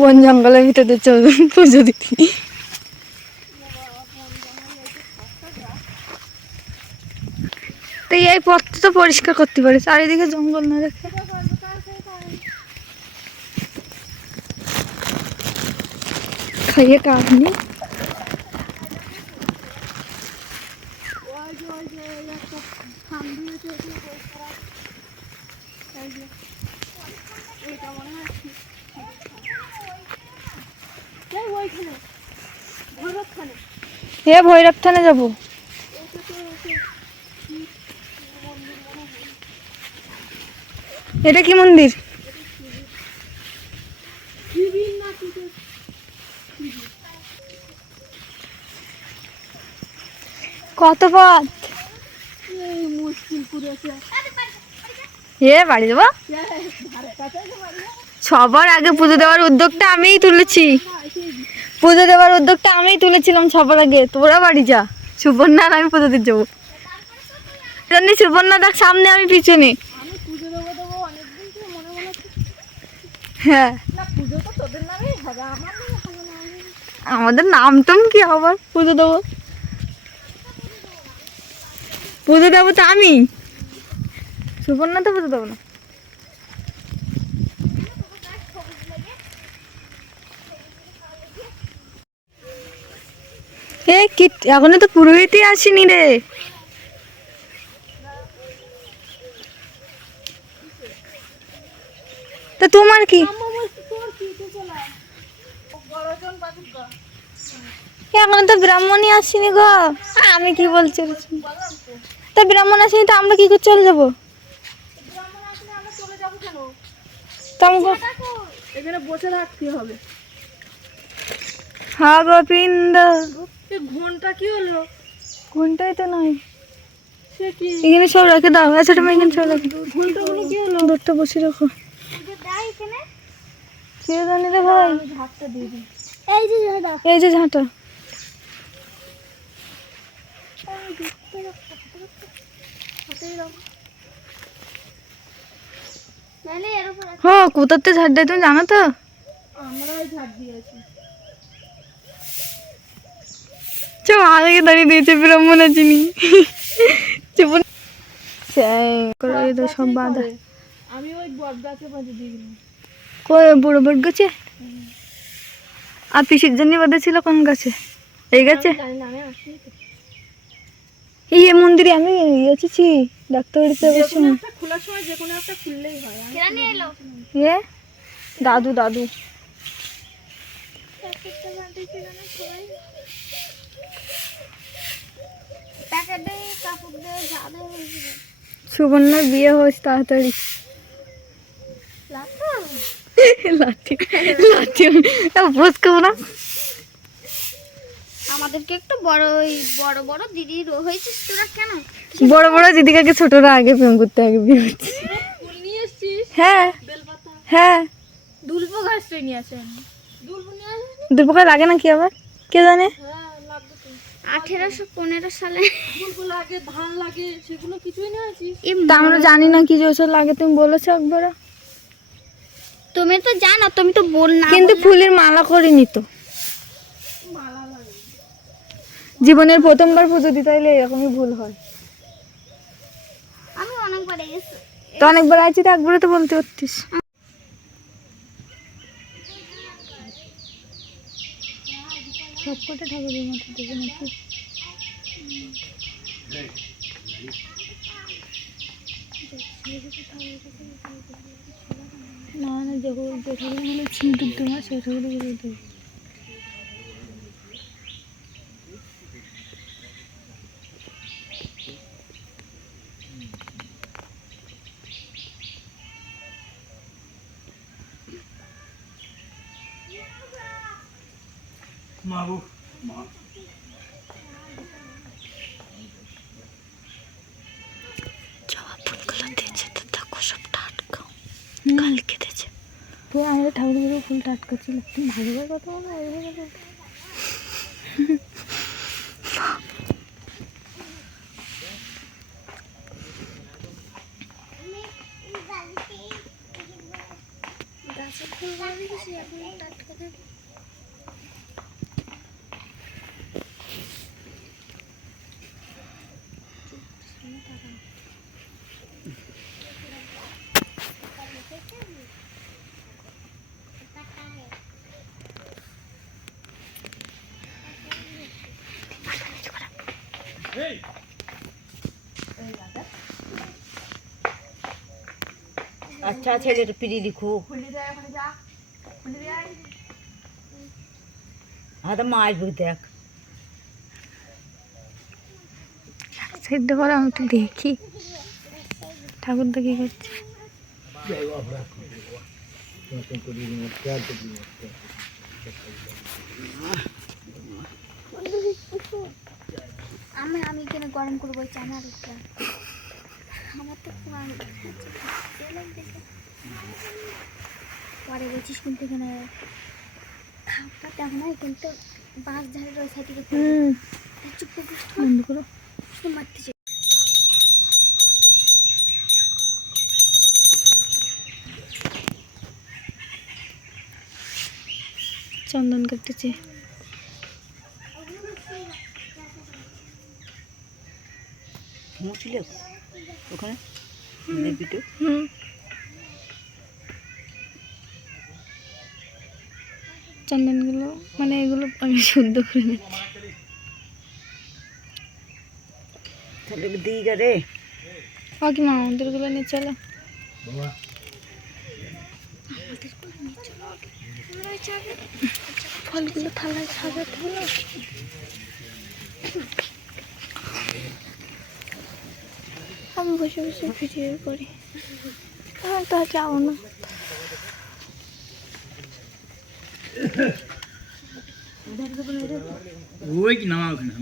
বন জঙ্গলের ভিতরে চলুন, পুজো দিতে। তো এই পথটা তো পরিষ্কার করতে পারে, চারিদিকে জঙ্গল না দেখে। খাইয়ে কাজ নেই এ ভৈরব থানে যাব। এটা কি মন্দির? কত পথ? এ বাড়ি যাব? সবার আগে পুজো দেওয়ার উদ্যোগটা আমিই তুলেছি। পুজো দেওয়ার উদ্যোগটা আমিই তুলেছিলাম সবার আগে। তোরা বাড়ি যা। সুবর্ণা আর আমি পুজো দিতে যাব। জানি সুবর্ণা দেখ, সামনে আমি, পিছনে। হ্যাঁ। আমাদের নাম টাম কি আবার? পুজো দেবো। পুজো দেবো তো আমি। সুবর্ণা তো পুজো দেবো না। এ কি এখনও তো পুরোহিতই আসেনি রে। তা তোমার কি? এখনও তো ব্রাহ্মণই আসেনি গো। আমি কি বলছি? তা ব্রাহ্মণ আসেনি তো আমরা কি করে চলে যাব? এখানে বসে থাকতে হবে। হা গোবিন্দ এই ঘণ্টা কি হলো? কোনটাই তো নয় সে কি? এখানে সব রেখে দাও আচ্ছা তুমি এখানে সব রেখে ঘন্টাগুলো কি হলো দুধটা বসে রাখো। কে জানি রে ভাই। হাতটা দিয়ে দিই। এই যে ঝাঁটা হ্যাঁ কোথাতে ঝাড় দেয় তুমি জানো তো? আমরাই ঝাড় দিয়েছি। চ আগে দাঁড়িয়ে দিয়েছে বাঁধা। আমি ওই বট গাছে বাজে কই বুড়ো বট গাছে আর পিসির জন্য বাঁধা ছিল কোন গাছে? এই গাছে? মন্দিরে আমি এসেছি ডাক্তার বাড়িতে যে অবশ্য কোনো একটা খোলার সময় যে কোনো একটা খুললেই হয়। এ? দাদু দাদু। সুবর্ণার বিয়ে হয়েছে তাড়াতাড়ি। লাঠি। লাঠি। না আমাদেরকে একটু বড় ওই বড় বড় দিদি হয়েছিস তোরা কেন? বড় বড় দিদিকাকে ছোটরা আগে প্রেম করতে আগে বিয়ে হচ্ছে হ্যাঁ। বেলপাতা। হ্যাঁ। গাছটাই নিয়ে আসেন? দুলবো নিয়ে লাগে না কি আবার? কে জানে? হ্যাঁ। আঠেরোশো পনেরো সালে। লাগে ধান লাগে সেগুলো কিছুই নিয়ে তা আমরা জানি না কি যে ওসব লাগে তুমি বলেছ একবার তুমি তো জানো তুমি তো বল না কিন্তু ফুলের মালা করিনি তো। জীবনের প্রথমবার পুজো দিতে হলে এরকমই ভুল হয়। আমি অনেকবার তো অনেকবার আছি তো একবারে তো বলতে পারতিস। সব কটা ঠাকুরের মাথা দেবে নাকি? না না, যে ঠাকুরগুলো ছিঁড়ে দেওয়া সেই ঠাকুরগুলো দেবে। জবা ফুলগুলো দিয়েছে তো দেখো সব টাটকা কালকে দিয়েছে। তো আমাদের ঠাকুরগুলো ফুল টাটকা ছিল ভালো কথা বলো আচ্ছা ছেলের পিড়ি লিখু। হাতে আচ্ছা, মাছ বুক দেখ। সিদ্ধ করে আমি তো দেখি। ঠাকুর দেখি করছে? আমি আমি কেন গরম করব চানা রুটটা আমার তো খুব আনন্দ। পরে বলছিস কিন্তু এখানে খাপটা তেমন হয় কিন্তু ওই সাইডে হুম। চুপ করে বন্ধ করো। মারতে চাই চন্দন কাটতেছে। মুছিল ওখানে? দেখবি তো চন্দনগুলো মানে এগুলো আমি শুদ্ধ করে নিচ্ছি। তাহলে দিই যা রে। বাকি মা আমাদেরগুলো নিয়ে চলো। ফলগুলো থালায় সাজাতে হলো বসে বসে ভিডিও করি। আমি তো আর যাব না। ওই কি নামা ওখানে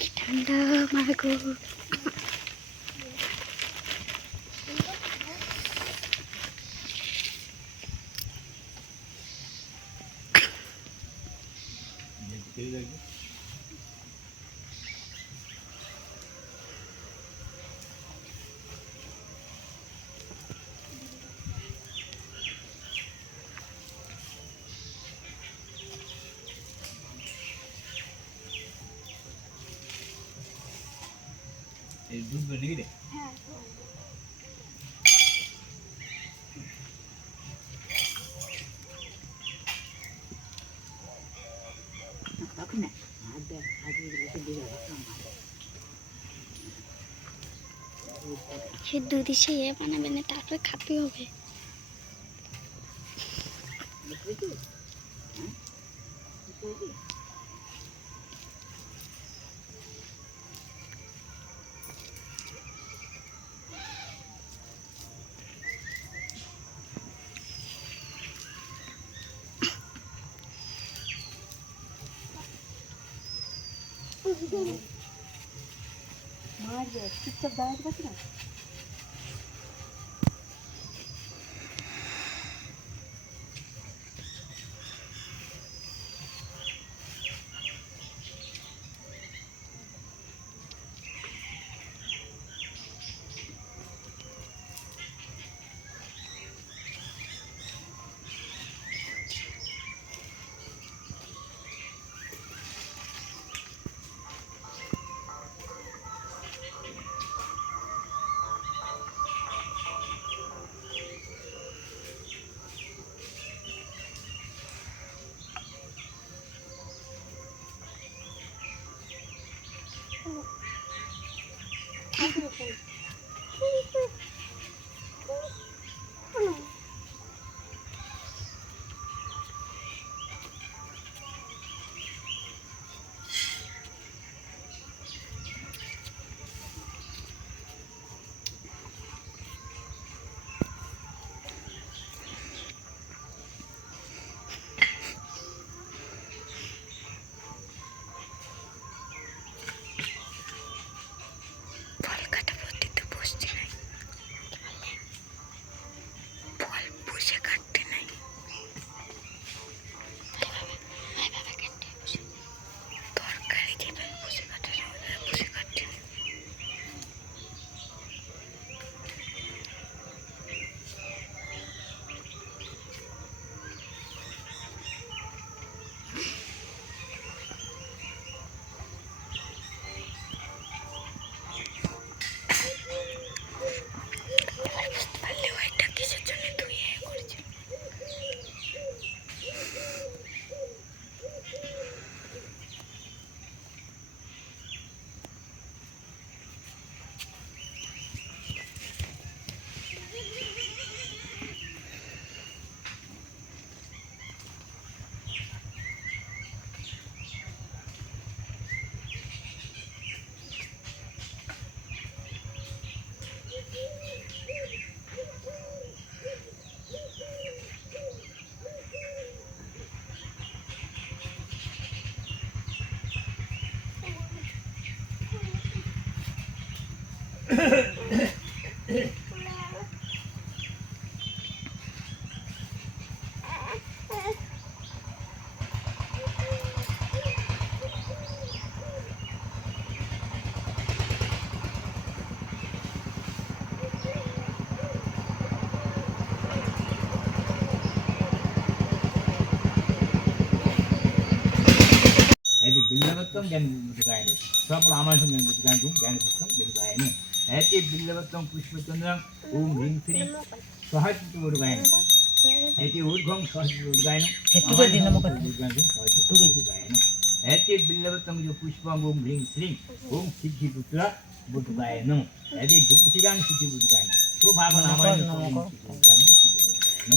কি ঠান্ডা মাগো এই দুধ বেরিয়ে রে। সে দুধ এসে ইয়ে বানাবে না তারপরে খাপি হবে। মারবে চুপচাপ Maria, que saudade vai criança. Oh. ஞானபுத்தம் ஜன்முதுகாயனே ஸ்வராமராமாயணம் ஜன்முதுகாயும் ஞானபுத்தம் ஜன்முதுகாயனே ऐसे बिल्लवत्तम पुष्पचंद्र ओम ह्रीं श्रीं सहस्रुर्गायन ऐसे ऊर्घम सहस्रुर्गायन सहस्रुर्गायन ऐसे बिल्लवत्तम जो पुष्पम ओम ह्रीं श्रीं ओम सिद्धि पुत्र बुद्धगायन ऐसे धूपसिदान सिद्धि बुद्धगायन तो भागनामायन सिद्धि बुद्धगायन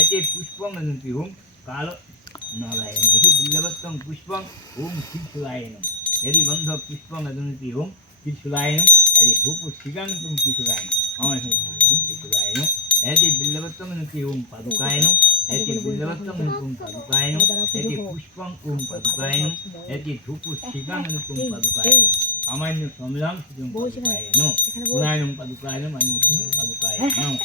ऐसे पुष्पम नंति ओम काल नारायण यशु बिल्लवत्तम पुष्पम ओम त्रिशूलायनम। यदि बंध पुष्प अदनति ओम त्रिशूलायनम। यदि धूप श्रीकांतम त्रिशूलायनम। ओम त्रिशूलायनम। यदि बिल्लवत्तम नति ओम पादुकायनम। यदि बिल्लवत्तम नुकुम पादुकायनम। यदि पुष्प ओम पादुकायनम। यदि धूप श्रीकांतम नुकुम पादुकायनम। अमान्य सम्लाम सुजम पादुकायनम। पुरायनम पादुकायनम अनुष्णु पादुकायनम।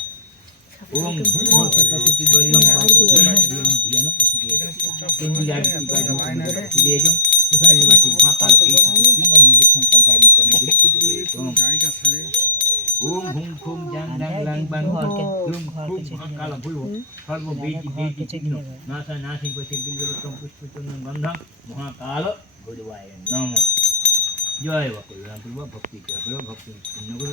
ओम हुम खुम जान डांग लांग बांग ओम खुम काल भुल सर्व बेटी बेटी चिन्ह नासा नासी पति बिंदु पुष्प चंदन बंधम महाकाल गुरुवाय नमो जय बकुल राम प्रभु भक्ति जय प्रभु भक्ति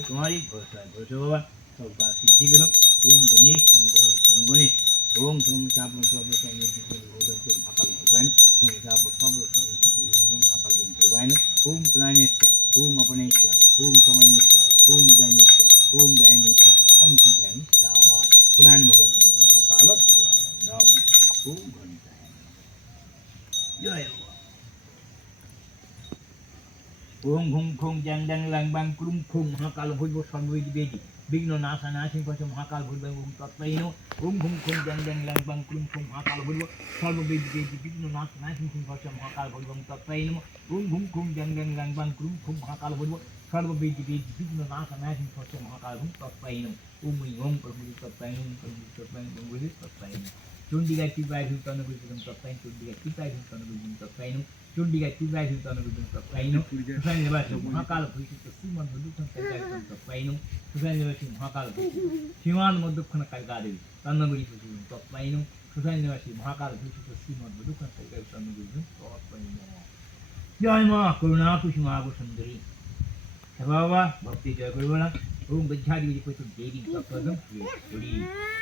तुम्हारी घोषणा घोषो बाबा సిద్ధిగుణం ఓం గణేష్ ఓం గణేష్ ఓం గణేష్ ఓం సోమ శాపం శోభ స్వామి ఓదం మకలు ఇవ్వాను సోమ శాప శోభ స్వామి మకలు ఇవ్వాను ఓం ప్రాణేశ్య ఓం అపణేశ్య ఓం సమనేశ్య ఓం ధనేశ్య ఓం దయనేశ్య ఓం చింతని సాహ పురాణ మగల్ మహాకాల పురువాయ నమ ఓం గణితాయ జయ ఓం హుం ఖుం జంగ్ డంగ్ లంగ్ బాంగ్ కురుం ఖుం మహాకాల హైব সর্ববিধি বেদী विघ्न नाशनाशी पशु महाकाल भूर्व ओम तत्व ओम घुम खुम जंग जंग लंग बंग क्लुम खुम महाकाल भूर्व सर्वविद वेदी विघ्न नाशनाशी सिंह पशु महाकाल भूर्व तत्व ओम घुम खुम जंग जंग लंग बंग क्लुम खुम महाकाल भूर्व सर्वविद वेदी विघ्न नाशनाशी पशु महाकाल भूम तत्व ओम ओम प्रभु तत्व प्रभु तत्व ओम तत्व चुंडी का कृपा तत्व चुंडी का कृपा तत्व বেদি বিঘ্ন নাশ নাশি পশ মহাকাল ভৈব তৎপৈন ওম ঐ ওম প্রভু তৎপৈন ওম প্রভু তৎপৈন ওম প্রভু তৎপৈন চন্ডিকা কৃপায় ভূতন গুরুজন তৎপৈন চন্ডিকা কৃপায় ভূতন গুরুজন তৎপৈন চন্ডিকা কৃপায় ভূতন গুরুজন তৎপৈন সুসান নিবাসী মহাকাল ভূষিত শ্রীমন মধুক্ষণ কালিকা তৎপাইনম সুসান নিবাসী মহাকাল সীমান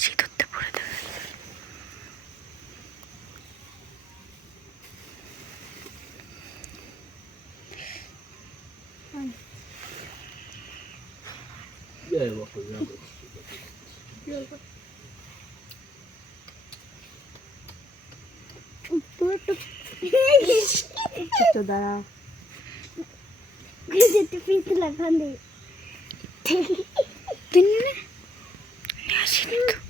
সিঁদুরতে পরে দাঁড়া Kita pintu lah pandai. তিন আসিনি তো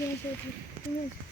তুমি এসো এসো, তুমি এসো। নলে